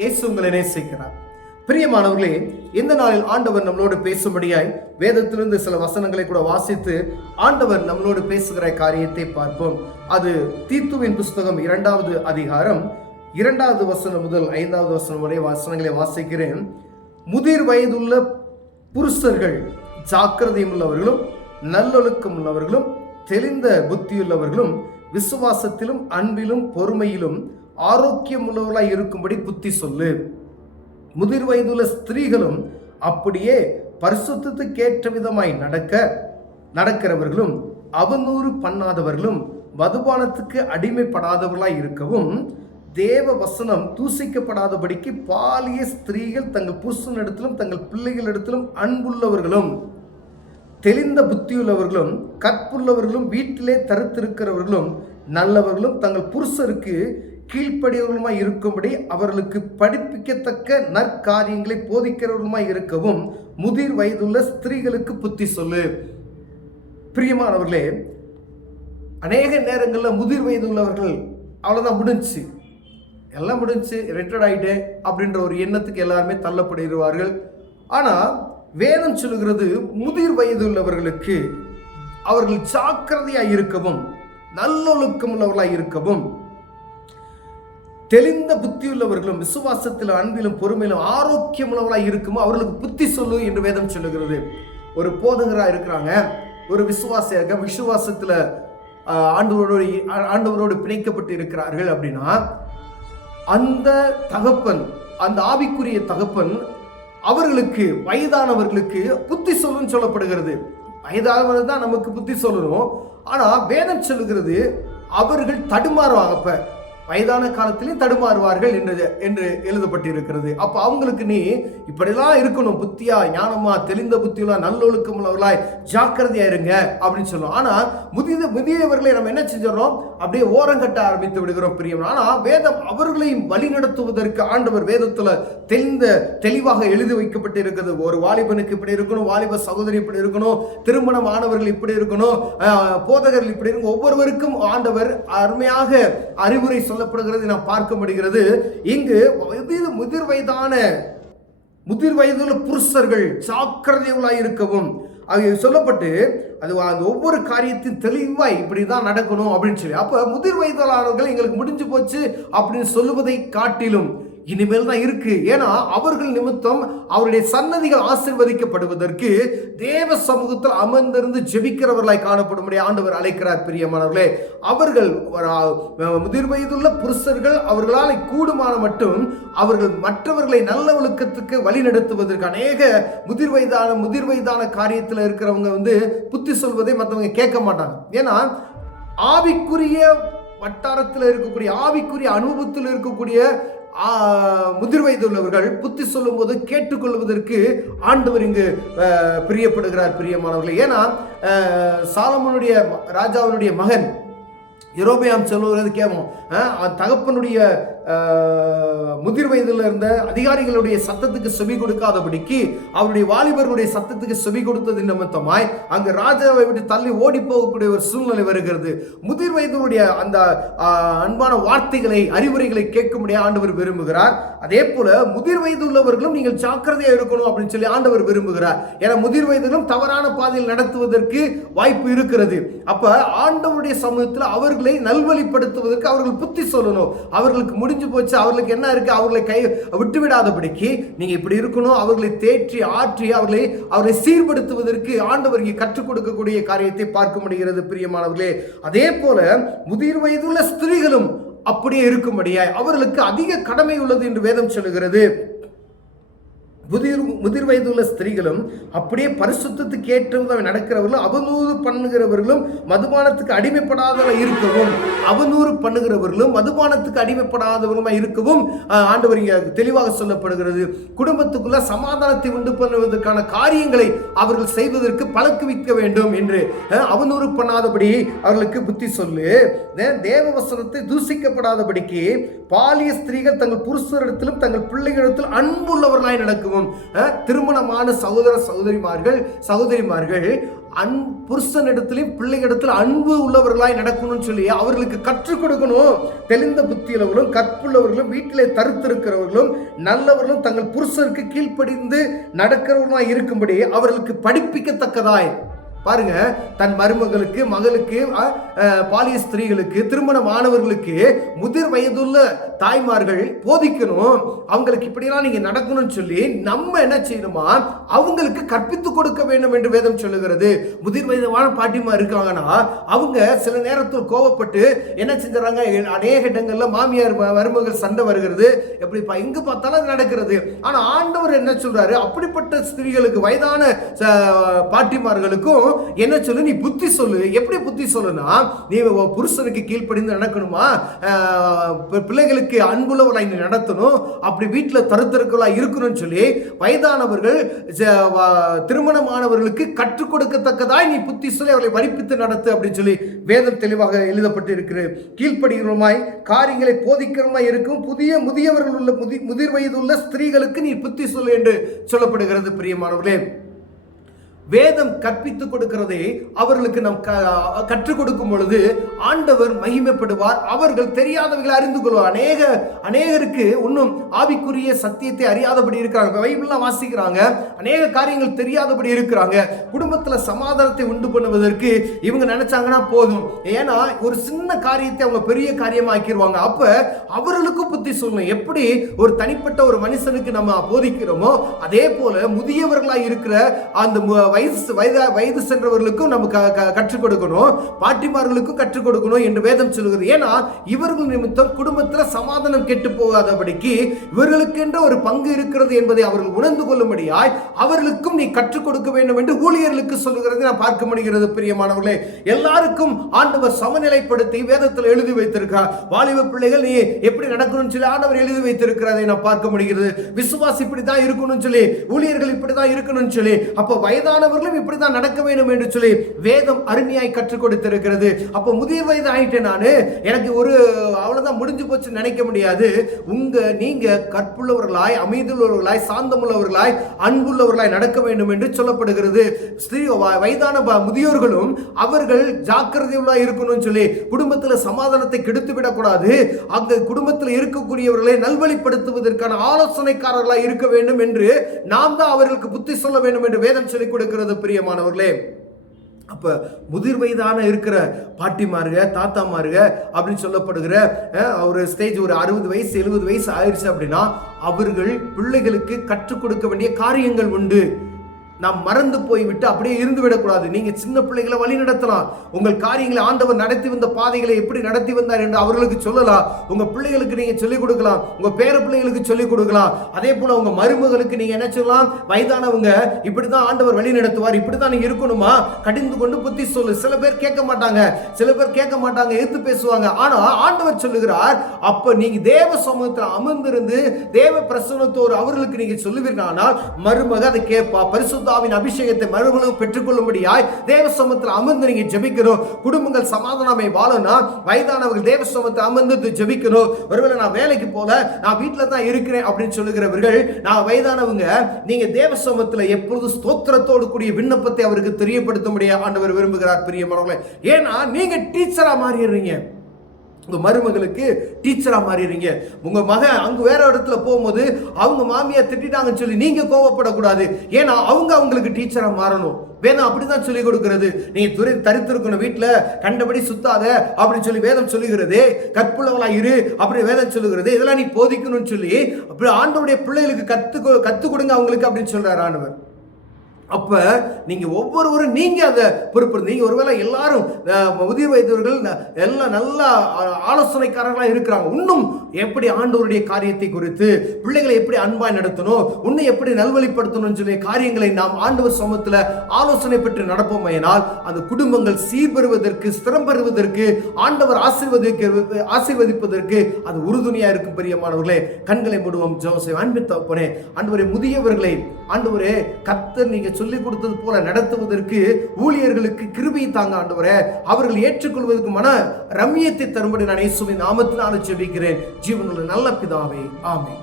இயேசு உங்களை நேசிக்கிறார். பிரியமானவர்களே, இந்த நாளில் ஆண்டவர் நம்மளோடு பேசும்படியாய் வேதத்திலிருந்து சில வசனங்களை கூட வாசித்து ஆண்டவர் நம்மளோடு பேசுகிற காரியத்தை பார்ப்போம். அது தீத்துவின் புஸ்தகம் 2வது அதிகாரம் 2வது வசனம் முதல் 5வது வசனம் வரை வசனங்களை வாசிக்கிறேன். முதிர் வயதுள்ள புருஷர்கள் ஜாக்கிரதையும் உள்ளவர்களும் நல்லொழுக்கம் உள்ளவர்களும் தெளிந்த புத்தியுள்ளவர்களும் விசுவாசத்திலும் அன்பிலும் பொறுமையிலும் ஆரோக்கியம் உள்ளவர்களாய் இருக்கும்படி புத்தி சொல்லு. முதிர் வயதுள்ள ஸ்திரீகளும் அப்படியே பரிசுத்தத்துக்கேற்ற விதமாய் நடக்கிறவர்களும் அவநூறு பண்ணாதவர்களும் மதுபானத்துக்கு அடிமைப்படாதவர்களாய் இருக்கவும் தேவ வசனம் தூசிக்கப்படாதபடிக்கு பாலிய ஸ்திரீகள் தங்கள் புருஷனிடத்திலும் தங்கள் பிள்ளைகளிடத்திலும் அன்புள்ளவர்களும் தெளிந்த புத்தியுள்ளவர்களும் கற்புள்ளவர்களும் வீட்டிலே தரித்திருக்கிறவர்களும் நல்லவர்களும் தங்கள் புருஷருக்கு கீழ்ப்படியவர்களுமாய் இருக்கும்படி அவர்களுக்கு படிப்பிக்கத்தக்க நற்காரியங்களை போதிக்கிறவர்களுமாய் இருக்கவும் முதிர் வயதுள்ள ஸ்திரீகளுக்கு புத்தி சொல்லு. பிரியமானவர்களே, அநேக நேரங்களில் முதிர் வயது உள்ளவர்கள் அவ்வளோதான், முடிஞ்சு எல்லாம் முடிஞ்சு ரிட்டையர்ட் ஆகிட்டே அப்படின்ற ஒரு எண்ணத்துக்கு எல்லாருமே தள்ளப்படுவார்கள். ஆனால் வேதம் சொல்லுகிறது, முதிர் வயது உள்ளவர்களுக்கு அவர்கள் ஜாக்கிரதையாக இருக்கவும் நல்லொழுக்கம் உள்ளவர்களாக இருக்கவும் தெளிந்த புத்தியுள்ளவர்களும் விசுவாசத்தில் அன்பிலும் பொறுமையிலும் ஆரோக்கியம் உள்ளவர்களாக இருக்கும் அவர்களுக்கு புத்தி சொல்லு என்று வேதம் சொல்லுகிறது. ஒரு போதகராக இருக்கிறாங்க, ஒரு விசுவாசியாக விசுவாசத்தில் ஆண்டவரோடு பிணைக்கப்பட்டு இருக்கிறார்கள் அப்படின்னா அந்த தகப்பன், அந்த ஆவிக்குரிய தகப்பன் அவர்களுக்கு வயதானவர்களுக்கு புத்தி சொல்லுன்னு சொல்லப்படுகிறது. வயதானவர்கள் தான் நமக்கு புத்தி சொல்லணும். ஆனால் வேதம் சொல்லுகிறது அவர்கள் தடுமாறுவாங்க. அப்ப வயதான காலத்திலே தடுமாறுவார்கள் என்று எழுதப்பட்டிருக்கிறது. அப்போ அவங்களுக்கு நீ இப்படிலாம் இருக்கணும், புத்தியா ஞானமா தெளிந்த புத்தியுள்ள நல்லொழுக்கம் உள்ளவர்களாய் ஜாக்கிரதையா இருங்க அப்படின்னு சொல்லுவோம். ஆனால் முதியவர்களை நம்ம என்ன செஞ்சிடறோம், அப்படியே ஓரங்கட்ட ஆரம்பித்து விடுகிறோம் பிரியம். ஆனால் வேதம் அவர்களையும் வழி நடத்துவதற்கு ஆண்டவர் வேதத்தில் தெளிவாக எழுதி வைக்கப்பட்டிருக்கிறது. ஒரு வாலிபனுக்கு இப்படி இருக்கணும், வாலிப சகோதரி இப்படி இருக்கணும், திருமணம் ஆனவர்கள் இப்படி இருக்கணும், போதகர்கள் இப்படி இருக்கணும். ஒவ்வொருவருக்கும் ஆண்டவர் அருமையாக அறிவுரை சொல்லப்படுகிறது நாம் பார்க்க முடிகிறது. இங்கு முதிர் வயதுள்ள புருஷர்கள் ஜாக்கிரதைகளாய் இருக்கவும் சொல்லப்பட்டு அது அந்த ஒவ்வொரு காரியத்தின் தெளிவாய் இப்படிதான் நடக்கணும் அப்படின்னு சொல்லி. அப்ப முதிர் வயதானவர்கள் எங்களுக்கு முடிஞ்சு போச்சு அப்படின்னு சொல்லுவதை காட்டிலும் இனிமேல் தான் இருக்கு. ஏன்னா அவர்கள் நிமித்தம் அவருடைய சன்னதிகள் ஆசீர்வதிக்கப்படுவதற்கு தேவ சமூகத்தில் அமர்ந்திருந்து ஜெபிக்கிறவர்களாய் காணப்படும்படி ஆண்டவர் அழைக்கிறார். பிரியமானவர்களே, அவர்கள் முதிர் வயதுள்ள புருஷர்கள் அவர்களால் கூடுமான மட்டும் அவர்கள் மற்றவர்களை நல்ல ஒழுக்கத்துக்கு வழி நடத்துவதற்கு அநேக முதிர் வயதான காரியத்தில் இருக்கிறவங்க புத்தி சொல்வதை மற்றவங்க கேட்க மாட்டாங்க. ஏன்னா ஆவிக்குரிய வட்டாரத்தில் இருக்கக்கூடிய ஆவிக்குரிய அனுபவத்தில் இருக்கக்கூடிய முதிர் வயதுள்ளவர்கள் புத்தி சொல்லும் போது கேட்டுக்கொள்வதற்கு ஆண்டவர் இங்கு பிரியப்படுகிறார். பிரியமானவர்கள், ஏன்னா சாலமோனுடைய ராஜாவினுடைய மகன் யெரொபெயாம் சொல்லுவது கேட்கும், தகப்பனுடைய முதிர் வயதில் இருந்த அதிகாரிகளுடைய சத்தத்துக்கு செவி கொடுக்காதபடிக்கு அவருடைய வாலிபர்களுடைய சத்தத்துக்கு செவி கொடுத்தது நிமித்தமாய் அங்கு ராஜாவை விட்டு தள்ளி ஓடி போகக்கூடிய ஒரு சூழ்நிலை வருகிறது. முதிர் வயதுடைய அந்த அன்பான வார்த்தைகளை அறிவுரைகளை கேட்கும்படியா ஆண்டவர் விரும்புகிறார். அதே போல முதிர் வயது உள்ளவர்களும் நீங்கள் ஜாக்கிரதையா இருக்கணும் அப்படின்னு சொல்லி ஆண்டவர் விரும்புகிறார். ஏன்னா முதிர் வயதிலும் தவறான பாதையில் நடத்துவதற்கு வாய்ப்பு இருக்கிறது. அப்ப ஆண்டவருடைய சமூகத்தில் அவர்களை நல்வழிப்படுத்துவதற்கு அவர்கள் புத்தி சொல்லணும். அவர்களுக்கு முடிஞ்சு போச்சு, அவர்களுக்கு என்ன இருக்கு, அவர்களை கை விட்டுவிடாதபடிக்கு நீங்க இப்படி இருக்கணும். அவர்களை தேற்றி ஆற்றி அவர்களை சீர்படுத்துவதற்கு ஆண்டவர் கற்றுக் கொடுக்கக்கூடிய காரியத்தை பார்க்க முடிகிறது. பிரியமானவர்களே, அதே போல முதிர் வயதுள்ள ஸ்திரீகளும் அப்படியே இருக்கும்படியாய் அவர்களுக்கு அதிக கடமை உள்ளது என்று வேதம் சொல்லுகிறது. முதிர் வயதுள்ள ஸ்திரீகளும் அப்படியே பரிசுத்தத்துக்கு ஏற்றவர்கள் நடக்கிறவர்களும் அவநூறு பண்ணுகிறவர்களும் மதுபானத்துக்கு அடிமைப்படாதவர்கள் இருக்கவும் மதுபானத்துக்கு அடிமைப்படாதவர்களும் இருக்கவும் ஆண்டவர் தெளிவாக சொல்லப்படுகிறது. குடும்பத்துக்குள்ள சமாதானத்தை உண்டு பண்ணுவதற்கான காரியங்களை அவர்கள் செய்வதற்கு பழக்குவிக்க வேண்டும் என்று அவநூறு பண்ணாதபடி அவர்களுக்கு புத்தி சொல்லு. தேவ வசனத்தை தூசிக்கப்படாதபடிக்கு பாலிய ஸ்திரீகள் தங்கள் புருஷரிடத்திலும் தங்கள் பிள்ளைகளிடத்திலும் அன்புள்ளவர்களாய் நடக்கவும் திருமணமான சகோதரிமார்கள் புருஷனிடத்திலும் பிள்ளைகளிடத்தில் அன்பு உள்ளவர்களாய் நடக்கணும்னு சொல்லி அவர்களுக்கு கற்றுக் கொடுக்கணும். தெளிந்த புத்தியுள்ளவர்களும் கற்புள்ளவர்களும் வீட்டிலே தரித்திருக்கிறவர்களும் நல்லவர்களும் தங்கள் புருஷருக்கு கீழ்ப்படிந்து நடக்கிறவர்களாய் இருக்கும்படி அவர்களுக்கு படிப்பிக்கத்தக்கதாய். பாருங்க, தன் மருமகளுக்கு, மகளுக்கு, பாலிய ஸ்திரீகளுக்கு, திருமணமானவர்களுக்கு, முதிர் வயதுள்ள தாய்மார்கள் போதிக்கணும். அவங்களுக்கு இப்படிலாம் நீங்க நடக்கணும்னு சொல்லி நம்ம என்ன செய்யணுமா, அவங்களுக்கு கற்பித்து கொடுக்க வேண்டும் என்று வேதம் சொல்லுகிறது. முதிர் வயதான பாட்டிமா இருக்காங்கன்னா அவங்க சில நேரத்தில் கோபப்பட்டு என்ன செஞ்சாங்க, அநேக இடங்கள்ல மாமியார் மருமகள் சண்டை வருகிறது, எப்படி எங்க பார்த்தாலும் நடக்கிறது. ஆனா ஆண்டவர் என்ன சொல்றாரு, அப்படிப்பட்ட ஸ்திரீகளுக்கு, வயதான பாட்டிமார்களுக்கும் என்ன சொல்லு, நீ புத்தி சொல்லு. எப்படி புத்தி சொல்லுனா, நீ புருஷனுக்கு கீழ்ப்படிந்து நடக்கணுமா, பிள்ளைகளுக்கு அன்புள்ளவர்களாய் நீ நடத்தணும், அப்படி வீட்டில் தருத்தருக்களாய் இருக்கணும்னு சொல்லி வயதானவர்கள் திருமணமானவர்களுக்கு கற்றுக் கொடுக்கத்தக்கதாய் நீ புத்தி சொல்லி அவர்களை வடிப்பித்து நடத்து அப்படின்னு சொல்லி வேதம் தெளிவாக எழுதப்பட்டு இருக்கிறது. கீழ்ப்படுகிறோமாய் காரியங்களை போதிக்கிறோமாய் இருக்கும் முதியவர்கள் உள்ள முதிர் வயதுள்ள ஸ்திரீகளுக்கு நீ புத்தி சொல்லு என்று சொல்லப்படுகிறது. பிரியமானவர்களே, வேதம் கற்பித்துக் கொடுக்கிறதை அவர்களுக்கு நாம் கற்றுக் கொடுக்கும் பொழுது ஆண்டவர் மகிமைப்படுவார். அவர்கள் தெரியாதவர்களை அறிந்து கொள்வார். அநேகருக்கு இன்னும் ஆவிக்குரிய சத்தியத்தை அறியாதபடி இருக்கிறாங்க, பைபிள்லாம் வாசிக்கிறாங்க, அநேக காரியங்கள் தெரியாதபடி இருக்கிறாங்க. குடும்பத்துல சமாதானத்தை உண்டு பண்ணுவதற்கு இவங்க நினைச்சாங்கன்னா போதும், ஏன்னா ஒரு சின்ன காரியத்தை அவங்க பெரிய காரியமாக்கிடுவாங்க. அப்ப அவர்களுக்கும் புத்தி சொல்லணும். எப்படி ஒரு தனிப்பட்ட ஒரு மனுஷனுக்கு நம்ம போதிக்கிறோமோ அதே போல முதியவர்களாய் இருக்கிற அந்த வயது சென்றவர்களுக்கும் நம்ம கற்றுக் கொடுக்கணும், பாட்டிமார்களுக்கும் கற்றுக் கொடுக்கணும் என்று வேதம் சொல்கிறது. ஏன்னா இவர்கள் நிமித்தம் குடும்பத்தில் சமாதானம் கெட்டு போகாதபடிக்கு இவர்களுக்கு என்ற ஒரு பங்கு இருக்கிறது என்பதை அவர்கள் உணர்ந்து கொள்ளும்படியாய் அவர்களுக்கும் நீ கற்றுக் கொடுக்க வேண்டும் என்று ஊழியர்களுக்கு சொல்லுகிறது நான் பார்க்க முடிகிறது. பிரியமானவர்களே, எல்லாருக்கும் ஆண்டவர் சமநிலைப்படுத்தி வேதத்தில் எழுதி வைத்திருக்கிறார். வாலிப பிள்ளைகள் நீ எப்படி நடக்கணும்னு சொல்லி ஆண்டவர் எழுதி வைத்திருக்கிறதை நான் பார்க்க முடிகிறது. விசுவாசி இப்படிதான் இருக்கணும்னு சொல்லி, ஊழியர்கள் இப்படிதான் இருக்கணும்னு சொல்லி, அப்ப வயதான இப்படிதான் நடக்க வேண்டும் என்று சொல்லி வேதம் அருமையாய் கற்றுக் கொடுத்திருக்கிறது. அப்ப முதிய வயது ஆயிட்டேன் நானு, எனக்கு ஒரு அவ்வளவுதான் முடிஞ்சு போச்சு நினைக்க முடியாது. நீங்க கற்புள்ளவர்களாய், அமைதியுள்ளவர்களாய், சாந்தமுள்ளவர்களாய், அன்புள்ளவர்களாய் நடக்க வேண்டும் என்று சொல்லப்படுகிறது. வயதான முதியோர்களும் அவர்கள் ஜாக்கிரதையுள்ளாய் இருக்கணும்னு சொல்லி குடும்பத்தில் சமாதானத்தை கெடுத்து விடக்கூடாது. அந்த குடும்பத்தில் இருக்கக்கூடியவர்களை நல்வழிப்படுத்துவதற்கான ஆலோசனைக்காரர்களாய் இருக்க வேண்டும் என்று நாம் தான் அவர்களுக்கு புத்தி சொல்ல வேண்டும் என்று வேதம் சொல்லிக் கொடுக்கிறது. பிரியமானவர்களே, அப்ப முதிர் வயதான இருக்கிற பாட்டிமாருங்க, தாத்தாமாருங்க அப்படின்னு சொல்லப்படுகிற ஒரு ஸ்டேஜ், ஒரு 60 வயசு 70 வயசு ஆயிடுச்சு அப்படின்னா அவர்கள் பிள்ளைகளுக்கு கற்றுக் கொடுக்க வேண்டிய காரியங்கள் உண்டு. நாம் மறந்து போய்விட்டு அப்படியே இருந்து விடக்கூடாது. நீங்க சின்ன பிள்ளைகளை வழி நடத்தலாம். உங்கள் காரியங்களை ஆண்டவர் நடத்தி வந்த பாதைகளை எப்படி நடத்தி வந்தார் என்று அவர்களுக்கு சொல்லலாம். உங்க பிள்ளைகளுக்கு நீங்க சொல்லிக் கொடுக்கலாம், உங்க பேர பிள்ளைகளுக்கு சொல்லிக் கொடுக்கலாம். அதே போல உங்க மருமகளுக்கு நீங்க என்ன சொல்லலாம், வயதானவங்க இப்படிதான் ஆண்டவர் வழி நடத்துவார், இப்படிதான் நீங்க இருக்கணுமா, கடிந்து கொண்டு புத்தி சொல்லு. சில பேர் கேட்க மாட்டாங்க, எதிர்த்து பேசுவாங்க. ஆனா ஆண்டவர் சொல்லுகிறார், அப்ப நீங்க தேவ சமூகத்தில் அமர்ந்திருந்து தேவ பிரசன்னத்தோடு அவர்களுக்கு நீங்க சொல்லுவீர்கள், மருமக அதை கேட்பா. பரிசுத்த அபிஷேகத்தை மறுபடியும் பெற்றுக்கொள்ளும்படியாய் தேவ சமூகத்தில் அமர்ந்து நீங்க ஜெபிக்கணும். குடும்பங்கள் சமாதானமே வாழனா வயதானவர்கள் தேவ சமூகத்தில் அமர்ந்து ஜெபிக்கணும். ஒருவேளை நான் வேலைக்கு போல, நான் வீட்டில தான் இருக்கிறேன் அப்படின்னு சொல்லுகிறவர்கள், நான் வயதானவங்க, நீங்க தேவ சமூகத்தில் எப்பொழுது ஸ்தோத்திரத்தோடு கூடிய விண்ணப்பத்தை அவருக்கு தெரியப்படுத்த முடியாது ஆண்டவர் விரும்புகிறார். பிரியமானவர்களே, ஏன்னா நீங்க டீச்சரா மாறிடுறீங்க. உங்க மருமகளுக்கு டீச்சரா மாறிடுறீங்க. உங்க மகன் அங்க வேற இடத்துல போகும்போது அவங்க மாமியார் திட்டாங்கன்னு சொல்லி நீங்க கோவப்படக்கூடாது. ஏன்னா அவங்களுக்கு டீச்சரா மாறணும். வேதம் அப்படிதான் சொல்லி கொடுக்கிறது. நீங்க தரித்திருக்கணும், வீட்டுல கண்டபடி சுத்தாத அப்படின்னு சொல்லி வேதம் சொல்லுகிறது. கற்புள்ளவளா இரு அப்படி வேதம் சொல்லுகிறது. இதெல்லாம் நீ போதிக்கணும்னு சொல்லி அப்படி ஆண்டவருடைய பிள்ளைகளுக்கு கத்து கொடுங்க அவங்களுக்கு அப்படின்னு சொல்றாரு ஆண்டவர். அப்ப நீங்க ஒவ்வொருவரும் நீங்க அதை பொறுப்பு. நீங்க ஒருவேளை எல்லாரும் முதிர் வயதவர்கள் எல்லாம் நல்ல ஆலோசனைக்காரர்களா இருக்கிறாங்க. இன்னும் எப்படி ஆண்டவருடைய காரியத்தை குறித்து பிள்ளைகளை எப்படி அன்பாய் நடத்தணும், உன்னை எப்படி நல்வழிப்படுத்தணும் சொல்லி காரியங்களை நாம் ஆண்டவர் சமூகத்தில் ஆலோசனை பெற்று நடப்போம். எனால் அந்த குடும்பங்கள் சீர்பெறுவதற்கு, ஸ்திரம் பெறுவதற்கு, ஆண்டவர் ஆசீர்வதிப்பதற்கு அது உறுதுணையா இருக்கும். பிரியமானவர்களே, கண்களை மூடுவோம், ஜெபம் செய்வோம். அன்பின் தகப்பனே, ஆண்டவரே, முதியவர்களை ஆண்டவரே கர்த்தர் நீங்க சொல்லிக் கொடுத்தது போல நடத்துவதற்கு ஊழியர்களுக்கு கிருபை தாங்க ஆண்டவரே. அவர்கள் ஏற்றுக்கொள்வதற்கு மன ரம்மியத்தை தரும்படி நான் இயேசுவின் நாமத்தினால ஜெபிக்கிறேன். ஜீவனுள்ள நல்ல பிதாவே, ஆமென்.